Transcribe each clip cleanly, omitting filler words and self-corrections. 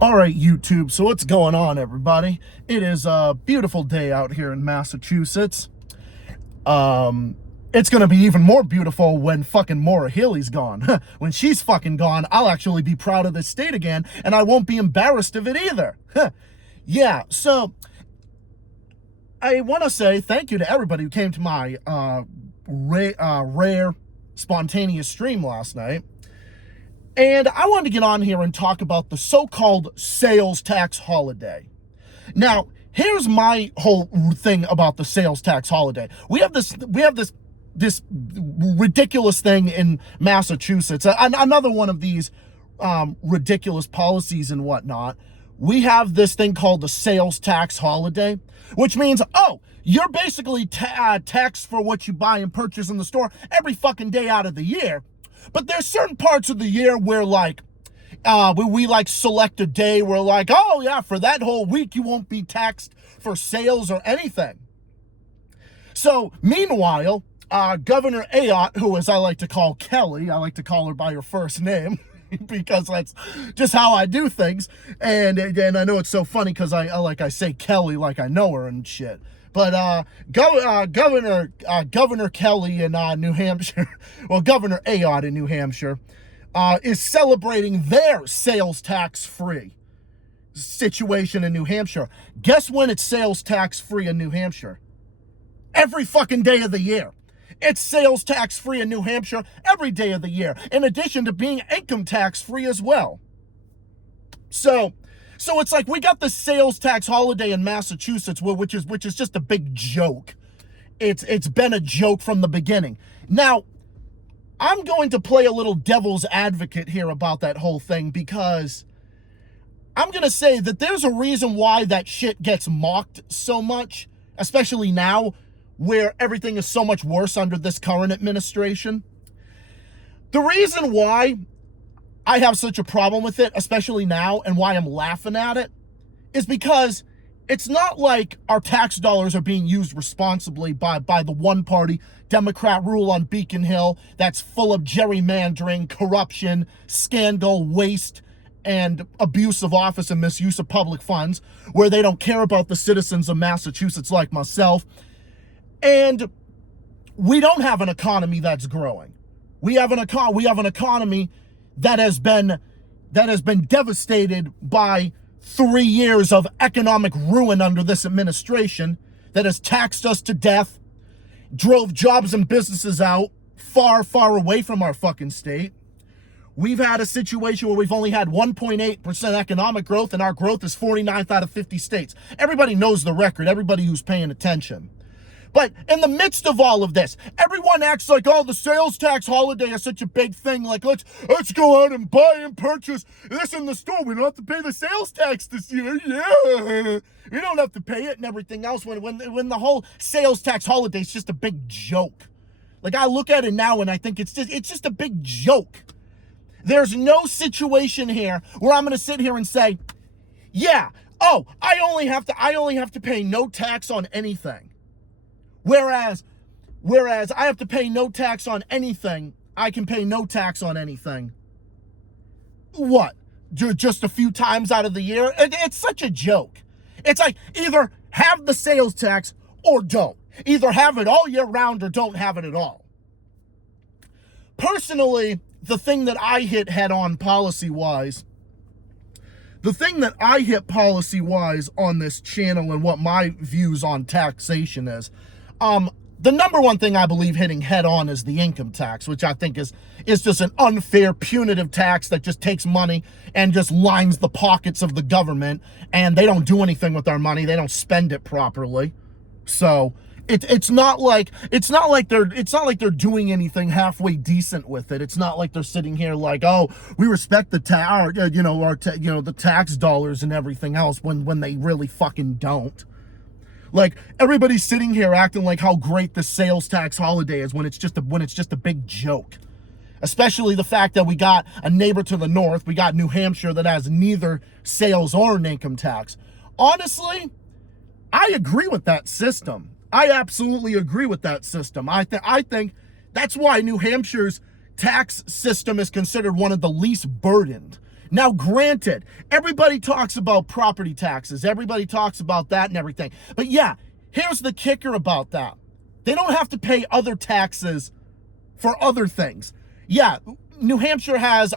All right, YouTube. So what's going on, everybody? It is a beautiful day out here in Massachusetts. It's gonna be even more beautiful when fucking Maura Healey's gone. When she's fucking gone, I'll actually be proud of this state again, and I won't be embarrassed of it either. Yeah. So I want to say thank you to everybody who came to my rare, spontaneous stream last night. And I wanted to get on here and talk about the so-called sales tax holiday. Now, here's my whole thing about the sales tax holiday. We have this ridiculous thing in Massachusetts. Another one of these ridiculous policies and whatnot. We have this thing called the sales tax holiday, which means, you're basically taxed for what you buy and purchase in the store every fucking day out of the year. But there's certain parts of the year where, like, we select a day where, like, oh yeah, for that whole week you won't be taxed for sales or anything. So meanwhile, Governor Ayotte, who, as I like to call Kelly, I like to call her by her first name because that's just how I do things. And I know it's so funny because I say Kelly like I know her and shit. But Governor Kelly in New Hampshire, well, Governor Ayotte in New Hampshire, is celebrating their sales tax-free situation in New Hampshire. Guess when it's sales tax-free in New Hampshire? Every fucking day of the year. It's sales tax-free in New Hampshire every day of the year, in addition to being income tax-free as well. So it's like we got the sales tax holiday in Massachusetts, which is just a big joke. It's been a joke from the beginning. Now, I'm going to play a little devil's advocate here about that whole thing, because I'm going to say that there's a reason why that shit gets mocked so much, especially now where everything is so much worse under this current administration. The reason why I have such a problem with it, especially now, and why I'm laughing at it, is because it's not like our tax dollars are being used responsibly by the one-party Democrat rule on Beacon Hill that's full of gerrymandering, corruption, scandal, waste, and abuse of office and misuse of public funds, where they don't care about the citizens of Massachusetts like myself. And we don't have an economy that's growing. We have an economy that has been devastated by 3 years of economic ruin under this administration, that has taxed us to death, drove jobs and businesses out far, far away from our fucking state. We've had a situation where we've only had 1.8% economic growth, and our growth is 49th out of 50 states. Everybody knows the record, everybody who's paying attention. But in the midst of all of this, everyone acts like, the sales tax holiday is such a big thing. Like, let's go out and buy and purchase this in the store. We don't have to pay the sales tax this year. Yeah, we don't have to pay it and everything else. When the whole sales tax holiday is just a big joke. Like, I look at it now and I think it's just a big joke. There's no situation here where I'm going to sit here and say, yeah, I only have to pay no tax on anything. Whereas I have to pay no tax on anything, I can pay no tax on anything. What? Just a few times out of the year? It's such a joke. It's like, either have the sales tax or don't. Either have it all year round or don't have it at all. Personally, the thing that I hit head on policy-wise on this channel, and what my views on taxation is, the number one thing I believe hitting head on is the income tax, which I think is just an unfair, punitive tax that just takes money and just lines the pockets of the government, and they don't do anything with our money. They don't spend it properly. So it's not like they're doing anything halfway decent with it. It's not like they're sitting here like, we respect the the tax dollars and everything else, when they really fucking don't. Like, everybody's sitting here acting like how great the sales tax holiday is, when it's just a big joke. Especially the fact that we got a neighbor to the north, we got New Hampshire, that has neither sales or an income tax. Honestly, I agree with that system. I absolutely agree with that system. I think that's why New Hampshire's tax system is considered one of the least burdened. Now, granted, everybody talks about property taxes. Everybody talks about that and everything. But yeah, here's the kicker about that. They don't have to pay other taxes for other things. Yeah, New Hampshire has,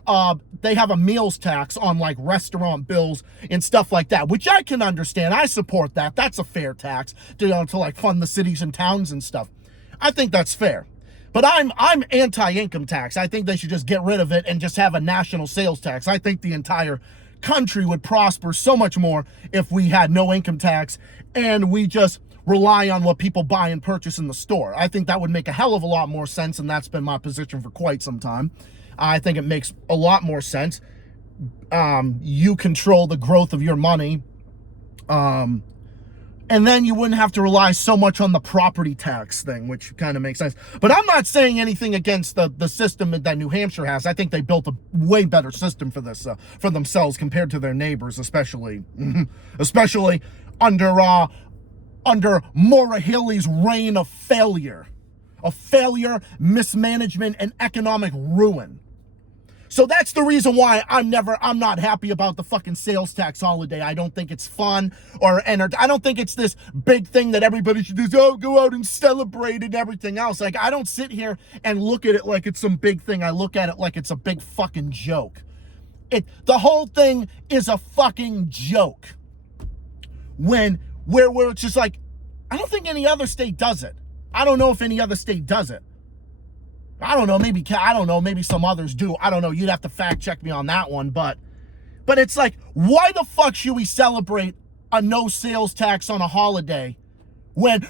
they have a meals tax on like restaurant bills and stuff like that, which I can understand. I support that. That's a fair tax to like fund the cities and towns and stuff. I think that's fair. But I'm anti-income tax. I think they should just get rid of it and just have a national sales tax. I think the entire country would prosper so much more if we had no income tax and we just rely on what people buy and purchase in the store. I think that would make a hell of a lot more sense, and that's been my position for quite some time. I think it makes a lot more sense. You control the growth of your money. And then you wouldn't have to rely so much on the property tax thing, which kind of makes sense. But I'm not saying anything against the system that New Hampshire has. I think they built a way better system for this, for themselves compared to their neighbors, especially under Maura Healey's reign of failure, mismanagement, and economic ruin. So that's the reason why I'm not happy about the fucking sales tax holiday. I don't think it's fun I don't think it's this big thing that everybody should just, go out and celebrate and everything else. Like, I don't sit here and look at it like it's some big thing. I look at it like it's a big fucking joke. The whole thing is a fucking joke. Where it's just like, I don't think any other state does it. I don't know if any other state does it. I don't know, maybe some others do. I don't know, you'd have to fact check me on that one, but it's like, why the fuck should we celebrate a no sales tax on a holiday when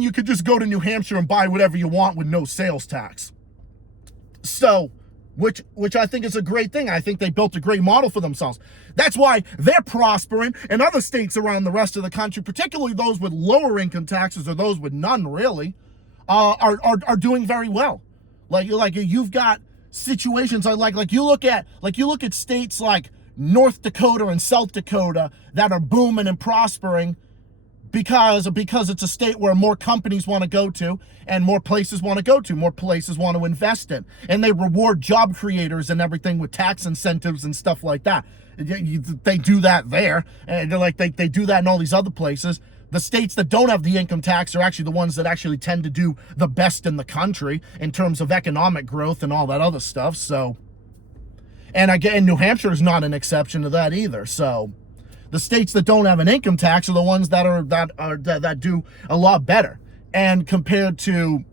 you could just go to New Hampshire and buy whatever you want with no sales tax? So, which I think is a great thing. I think they built a great model for themselves. That's why they're prospering, and other states around the rest of the country, particularly those with lower income taxes or those with none really, are doing very well. Like you've got situations like you look at states like North Dakota and South Dakota that are booming and prospering because it's a state where more companies want to go to and more places want to invest in, and they reward job creators and everything with tax incentives and stuff like that. They do that there, and they do that in all these other places. The states that don't have the income tax are actually the ones that actually tend to do the best in the country in terms of economic growth and all that other stuff. So, and again, New Hampshire is not an exception to that either. So, the states that don't have an income tax are the ones that do a lot better. And compared to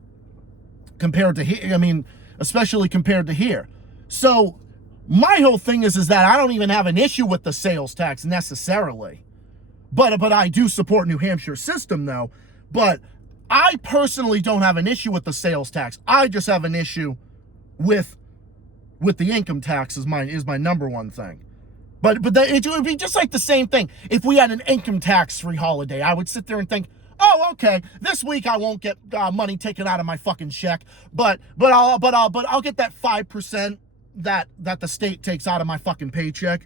here, I mean, especially compared to here. So, my whole thing is that I don't even have an issue with the sales tax necessarily. But I do support New Hampshire's system, though. But I personally don't have an issue with the sales tax. I just have an issue with the income tax is my number one thing. But it would be just like the same thing. If we had an income tax-free holiday, I would sit there and think, oh, okay, this week I won't get money taken out of my fucking check, but I'll get that 5% that the state takes out of my fucking paycheck.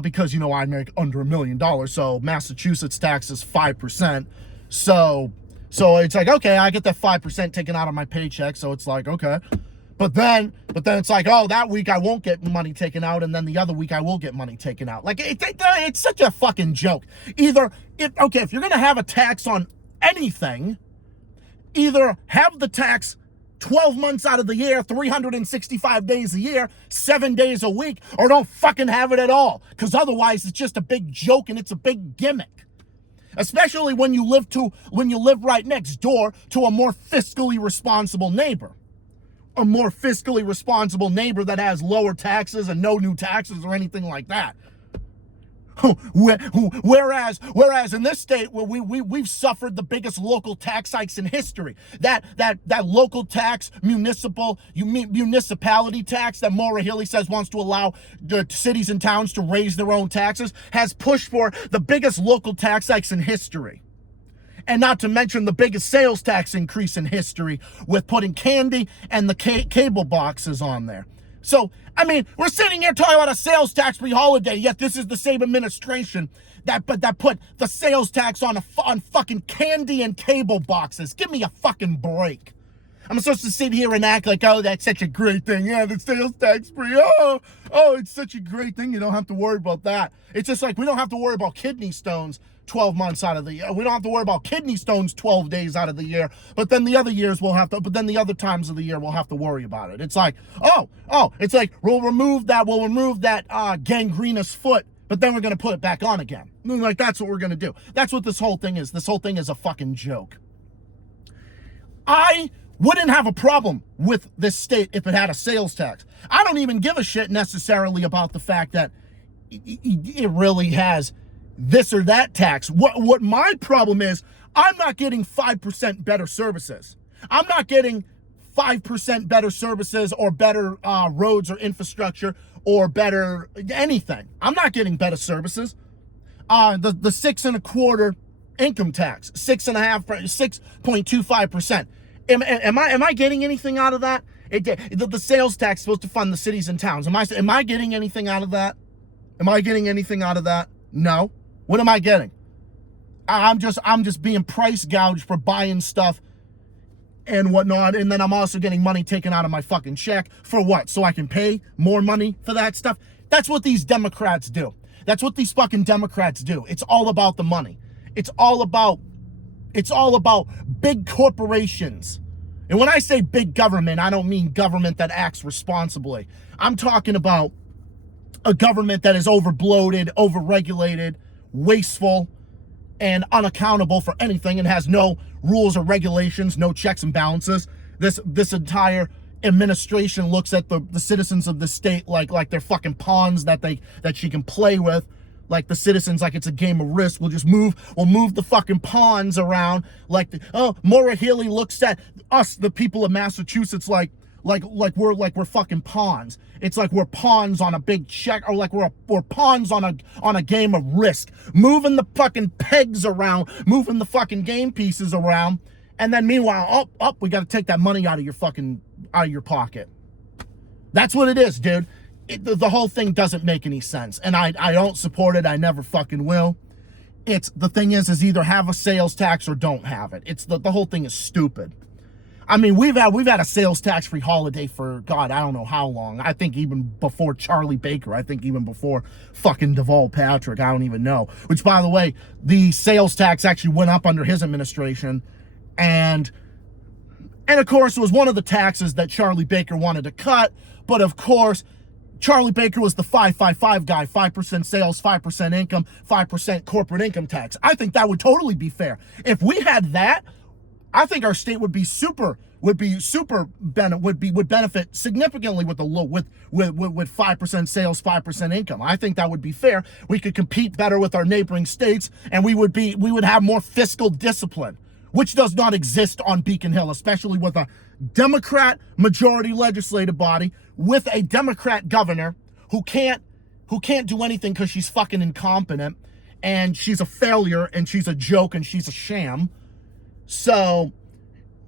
Because, I make under $1 million, so Massachusetts tax is 5%. So it's like, okay, I get that 5% taken out of my paycheck, so it's like, okay. But then it's like, oh, that week I won't get money taken out, and then the other week I will get money taken out. Like, it's such a fucking joke. If you're going to have a tax on anything, either have the tax 12 months out of the year, 365 days a year, 7 days a week, or don't fucking have it at all. Because otherwise it's just a big joke and it's a big gimmick. Especially when you live right next door to a more fiscally responsible neighbor. A more fiscally responsible neighbor that has lower taxes and no new taxes or anything like that. Whereas in this state where we've suffered the biggest local tax hikes in history, that local tax, municipality tax that Maura Healey says wants to allow the cities and towns to raise their own taxes, has pushed for the biggest local tax hikes in history. And not to mention the biggest sales tax increase in history with putting candy and the cable boxes on there. So, I mean, we're sitting here talking about a sales tax-free holiday, yet this is the same administration that put the sales tax on fucking candy and cable boxes. Give me a fucking break. I'm supposed to sit here and act like, oh, that's such a great thing. Yeah, the sales tax free. Oh, it's such a great thing. You don't have to worry about that. It's just like we don't have to worry about kidney stones 12 months out of the year. We don't have to worry about kidney stones 12 days out of the year. But then the other years we'll have to, but then the other times of the year we'll have to worry about it. It's like, it's like we'll remove that gangrenous foot, but then we're going to put it back on again. Like, that's what we're going to do. That's what this whole thing is. This whole thing is a fucking joke. I wouldn't have a problem with this state if it had a sales tax. I don't even give a shit necessarily about the fact that it really has this or that tax. What my problem is, I'm not getting 5% better services. I'm not getting 5% better services or better roads or infrastructure or better anything. I'm not getting better services. The 6.25% income tax, 6.25%. Am I getting anything out of that? The sales tax is supposed to fund the cities and towns. Am I getting anything out of that? Am I getting anything out of that? No. What am I getting? I'm just being price gouged for buying stuff and whatnot, and then I'm also getting money taken out of my fucking check for what? So I can pay more money for that stuff? That's what these Democrats do. That's what these fucking Democrats do. It's all about the money. It's all about big corporations. And when I say big government, I don't mean government that acts responsibly. I'm talking about a government that is overbloated, overregulated, wasteful, and unaccountable for anything and has no rules or regulations, no checks and balances. This entire administration looks at the citizens of the state like they're fucking pawns that she can play with. Like the citizens, like it's a game of Risk. We'll move the fucking pawns around. Maura Healey looks at us, the people of Massachusetts, like we're fucking pawns. It's like we're pawns on a big check, or like we're pawns on a game of Risk, moving the fucking pegs around, moving the fucking game pieces around, and then meanwhile, we got to take that money out of your pocket. That's what it is, dude. The whole thing doesn't make any sense, and I don't support it. I never fucking will. The thing is either have a sales tax or don't have it. The whole thing is stupid. I mean, we've had a sales tax free holiday for God, I don't know how long. I think even before Charlie Baker. I think even before fucking Deval Patrick. I don't even know. Which, by the way, the sales tax actually went up under his administration, and of course it was one of the taxes that Charlie Baker wanted to cut. But of course, Charlie Baker was the 5-5-5 guy, 5% sales, 5% income, 5% corporate income tax. I think that would totally be fair. If we had that, I think our state would benefit significantly with 5% sales, 5% income. I think that would be fair. We could compete better with our neighboring states, and we would have more fiscal discipline, which does not exist on Beacon Hill, especially with a Democrat majority legislative body, with a Democrat governor who can't do anything because she's fucking incompetent, and she's a failure, and she's a joke, and she's a sham. So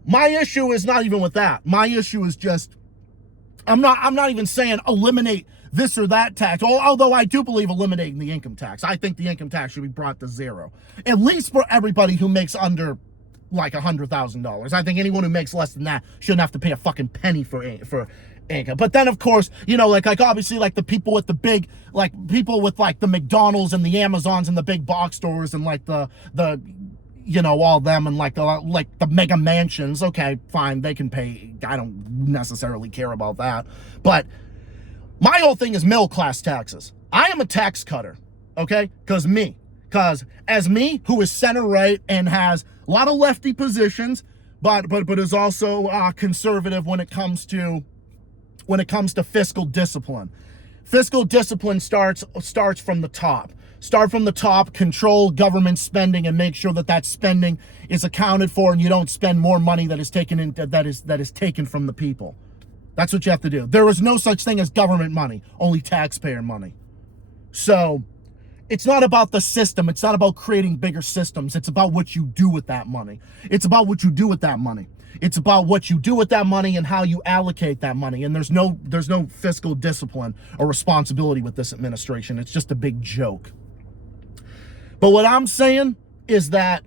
my issue is not even with that. My issue is just, I'm not even saying eliminate this or that tax, although I do believe eliminating the income tax. I think the income tax should be brought to zero, at least for everybody who makes under like $100,000. I think anyone who makes less than that shouldn't have to pay a fucking penny for income. But then, of course, like obviously, like the people with the big, like people with like the McDonald's and the Amazons and the big box stores and like the all them and like the mega mansions. Okay, fine, they can pay. I don't necessarily care about that. But my whole thing is middle class taxes. I am a tax cutter, okay? Because as me, who is center right and has a lot of lefty positions, but is also conservative when it comes to fiscal discipline. Fiscal discipline starts from the top. Start from the top, control government spending, and make sure that spending is accounted for, and you don't spend more money that is taken from the people. That's what you have to do. There is no such thing as government money, only taxpayer money. So it's not about the system. It's not about creating bigger systems. It's about what you do with that money. It's about what you do with that money. It's about what you do with that money and how you allocate that money. And there's no fiscal discipline or responsibility with this administration. It's just a big joke. But what I'm saying is that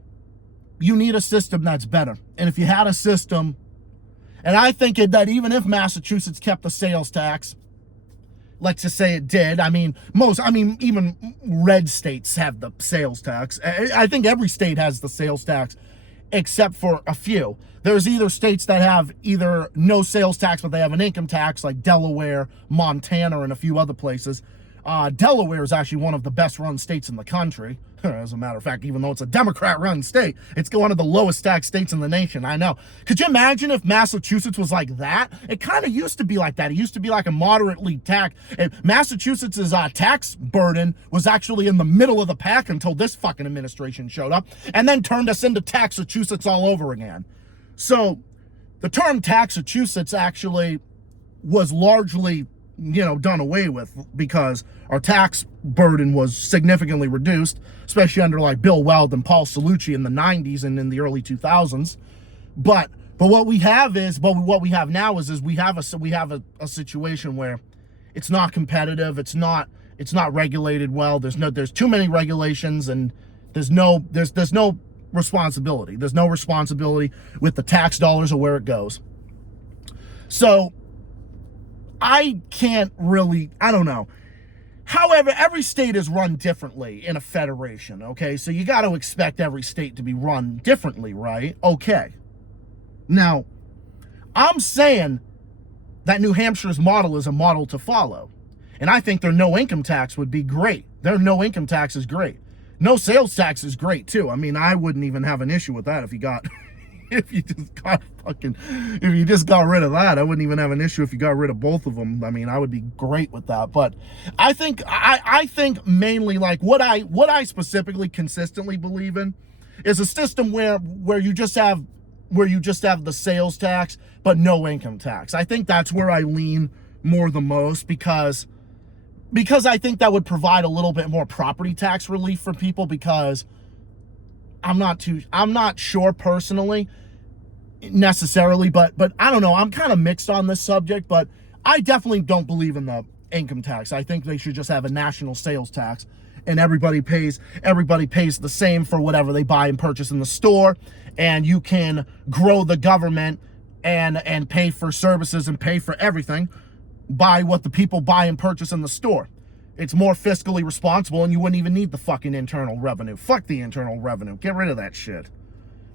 you need a system that's better. And if you had a system, And I think that even if Massachusetts kept the sales tax, let's just say it did. Even red states have the sales tax. I think every state has the sales tax except for a few. There's either states that have either no sales tax, but they have an income tax, like Delaware, Montana, and a few other places. Delaware is actually one of the best run states in the country. As a matter of fact, even though it's a Democrat-run state, it's one of the lowest tax states in the nation. I know. Could you imagine if Massachusetts was like that? It kind of used to be like that. It used to be like a moderately tax. Massachusetts' tax burden was actually in the middle of the pack until this fucking administration showed up and then turned us into Taxachusetts all over again. So the term Taxachusetts actually was largely done away with because our tax burden was significantly reduced, especially under like Bill Weld and Paul Cellucci in the 90s and in the early 2000s. But what we have now is we have a situation where it's not competitive, it's not regulated well. There's too many regulations, and there's no responsibility. There's no responsibility with the tax dollars or where it goes. So I don't know. However, every state is run differently in a federation, okay? So you got to expect every state to be run differently, right? Okay. Now, I'm saying that New Hampshire's model is a model to follow. And I think their no income tax would be great. Their no income tax is great. No sales tax is great too. I wouldn't even have an issue with that if you just got rid of that. I wouldn't even have an issue if you got rid of both of them. I would be great with that. But I think mainly like what I specifically consistently believe in is a system where you just have the sales tax but no income tax. I think that's where I lean more the most because I think that would provide a little bit more property tax relief for people, because I'm not sure personally necessarily, but I don't know. I'm kind of mixed on this subject, but I definitely don't believe in the income tax. I think they should just have a national sales tax, and everybody pays the same for whatever they buy and purchase in the store, and you can grow the government and pay for services and pay for everything by what the people buy and purchase in the store. It's more fiscally responsible, and you wouldn't even need the fucking internal revenue. Fuck the internal revenue. Get rid of that shit.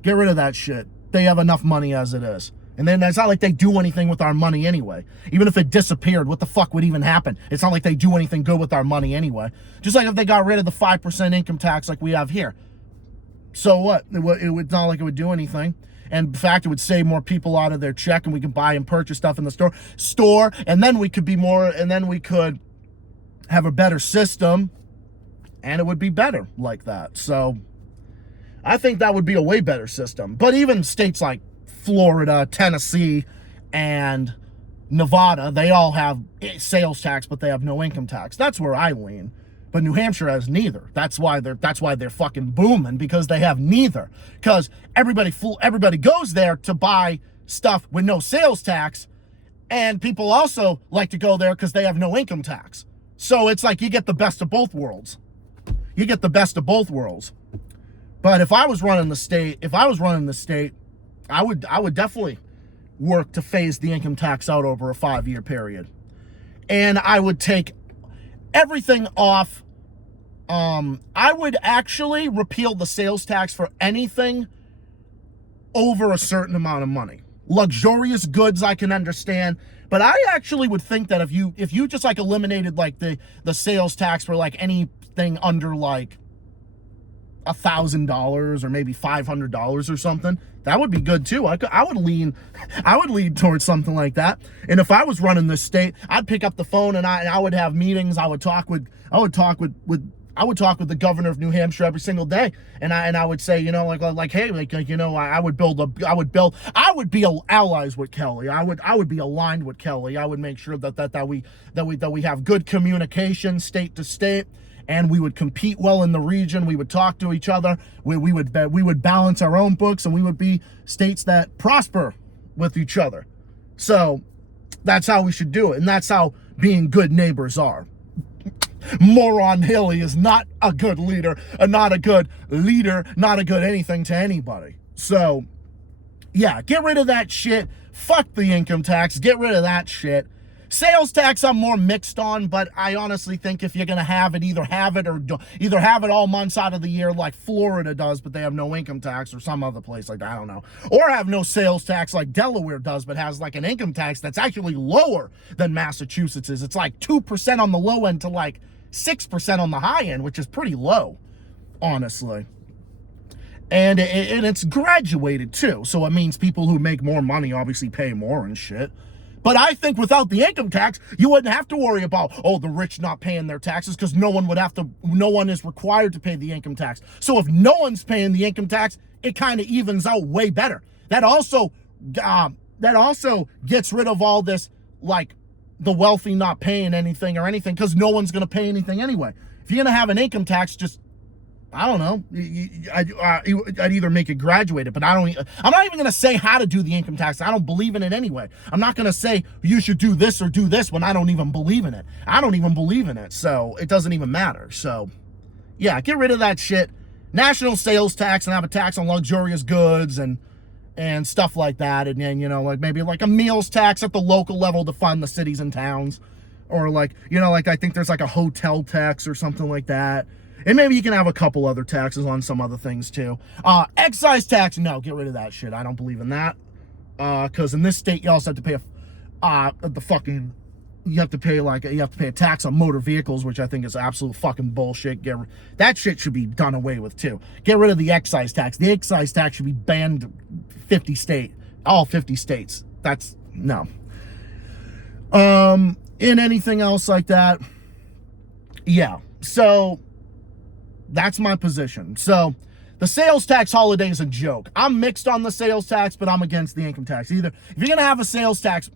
Get rid of that shit. They have enough money as it is. And then it's not like they do anything with our money anyway. Even if it disappeared, what the fuck would even happen? It's not like they do anything good with our money anyway. Just like if they got rid of the 5% income tax like we have here. So what? It's not like it would do anything. And in fact, it would save more people out of their check, and we could buy and purchase stuff in the store, and then we could have a better system, and it would be better like that. So I think that would be a way better system. But even states like Florida, Tennessee, and Nevada, they all have sales tax, but they have no income tax. That's where I lean. But New Hampshire has neither. That's why they're fucking booming, because they have neither. Because everybody goes there to buy stuff with no sales tax, and people also like to go there because they have no income tax. So it's like you get the best of both worlds. But if I was running the state, I would definitely work to phase the income tax out over a 5-year period. And I would take everything off. I would actually repeal the sales tax for anything over a certain amount of money. Luxurious goods I can understand, but I actually would think that if you just like eliminated like the sales tax for like anything under like $1,000 or maybe $500 or something, that would be good too. I would lean towards something like that. And if I was running this state, I'd pick up the phone and I would have meetings. I would talk with the governor of New Hampshire every single day, and I would say, hey, I would be allies with Kelly. I would be aligned with Kelly. I would make sure that we have good communication state to state, and we would compete well in the region. We would talk to each other. We would balance our own books, and we would be states that prosper with each other. So that's how we should do it, and that's how being good neighbors are. Moron Haley is not a good leader, not a good anything to anybody. So, yeah, get rid of that shit. Fuck the income tax. Get rid of that shit. Sales tax I'm more mixed on, but I honestly think if you're going to have it, either have it all months out of the year like Florida does, but they have no income tax, or some other place like that, I don't know. Or have no sales tax like Delaware does, but has like an income tax that's actually lower than Massachusetts is. It's like 2% on the low end to like 6% on the high end, which is pretty low, honestly. And it's graduated too, so it means people who make more money obviously pay more and shit. But I think without the income tax, you wouldn't have to worry about, oh, the rich not paying their taxes, because no one is required to pay the income tax. So if no one's paying the income tax, it kind of evens out way better. That also gets rid of all this, like, the wealthy not paying anything, because no one's going to pay anything anyway. If you're going to have an income tax, just, I don't know, I'd either make it graduated, but I'm not even going to say how to do the income tax. I don't believe in it anyway. I'm not going to say you should do this or do this when I don't even believe in it. I don't even believe in it, so it doesn't even matter. So, yeah, get rid of that shit. National sales tax, and have a tax on luxurious goods and stuff like that. And then, like maybe like a meals tax at the local level to fund the cities and towns. Or like, like I think there's like a hotel tax or something like that. And maybe you can have a couple other taxes on some other things too. Excise tax, no, get rid of that shit. I don't believe in that. Because in this state, you also have to pay you have to pay a tax on motor vehicles, which I think is absolute fucking bullshit. That shit should be done away with too. Get rid of the excise tax. The excise tax should be banned all 50 states. That's, no. In anything else like that, yeah. So, that's my position. So, the sales tax holiday is a joke. I'm mixed on the sales tax, but I'm against the income tax. If you're going to have a sales tax,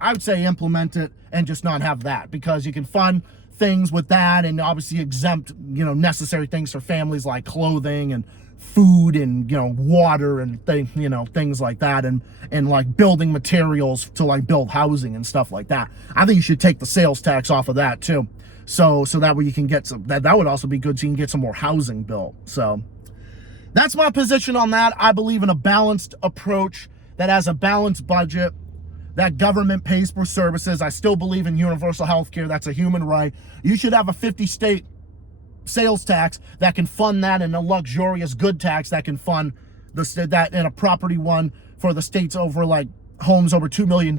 I would say implement it and just not have that, because you can fund things with that and obviously exempt, necessary things for families like clothing and food and, water and things like that, and like building materials to like build housing and stuff like that. I think you should take the sales tax off of that too. So that way you can get some, that would also be good, so you can get some more housing built. So that's my position on that. I believe in a balanced approach that has a balanced budget, that government pays for services. I still believe in universal health care. That's a human right. You should have a 50-state sales tax that can fund that, and a luxurious good tax that can fund that, and a property one for the states over like homes over $2 million.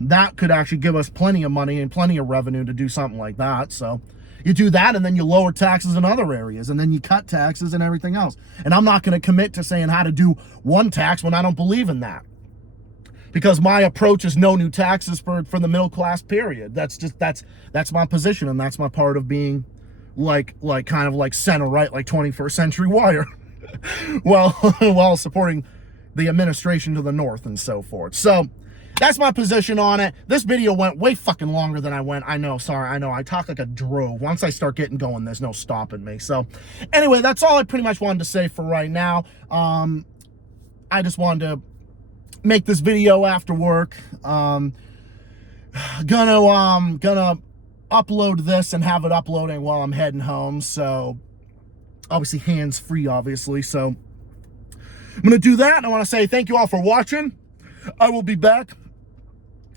That could actually give us plenty of money and plenty of revenue to do something like that. So you do that, and then you lower taxes in other areas, and then you cut taxes and everything else. And I'm not going to commit to saying how to do one tax when I don't believe in that, because my approach is no new taxes for the middle class, period. That's my position, and that's my part of being like kind of like center right, like 21st Century Wire, while supporting the administration to the north and so forth. So that's my position on it. This video went way fucking longer than I went. I know, sorry. I know, I talk like a drove. Once I start getting going, there's no stopping me. So anyway, that's all I pretty much wanted to say for right now. I just wanted to make this video after work. Gonna upload this and have it uploading while I'm heading home. So obviously hands-free, obviously. So I'm gonna do that. I want to say thank you all for watching. I will be back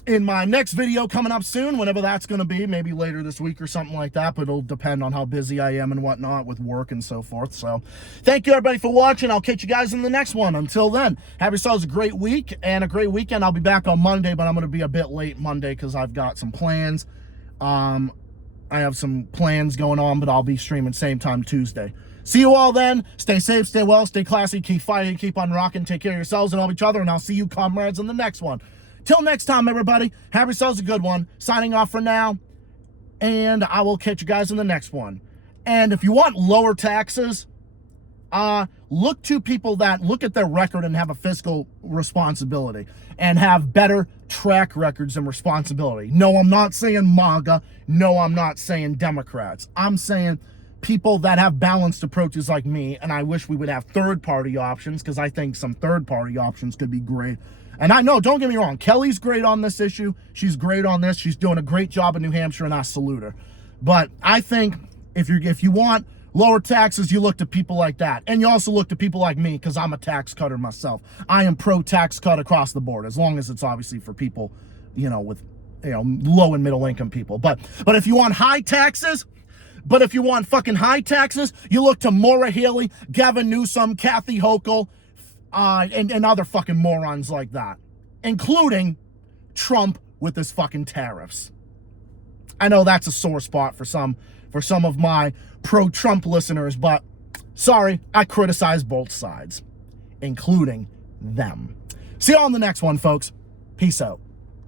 in my next video coming up soon, whenever that's going to be, maybe later this week or something like that, but it'll depend on how busy I am and whatnot with work and so forth. So thank you everybody for watching. I'll catch you guys in the next one. Until then, have yourselves a great week and a great weekend. I'll be back on Monday, but I'm going to be a bit late Monday because I've got some plans. I have some plans going on, but I'll be streaming same time Tuesday. See you all then. Stay safe, stay well, stay classy, keep fighting, keep on rocking, take care of yourselves and all each other, and I'll see you comrades in the next one. Till next time, everybody, have yourselves a good one. Signing off for now, and I will catch you guys in the next one. And if you want lower taxes, look to people that look at their record and have a fiscal responsibility and have better track records and responsibility. No, I'm not saying MAGA. No, I'm not saying Democrats. I'm saying people that have balanced approaches like me, and I wish we would have third-party options, because I think some third-party options could be great. And I know, don't get me wrong, Kelly's great on this issue. She's great on this. She's doing a great job in New Hampshire, and I salute her. But I think if you want Lower taxes, you look to people like that. And you also look to people like me, because I'm a tax cutter myself. I am pro-tax cut across the board, as long as it's obviously for people, with, low and middle income people. But if you want high taxes, you look to Maura Healey, Gavin Newsom, Kathy Hochul, and other fucking morons like that, including Trump with his fucking tariffs. I know that's a sore spot for some of my pro-Trump listeners, but sorry, I criticize both sides, including them. See you on the next one, folks. Peace out.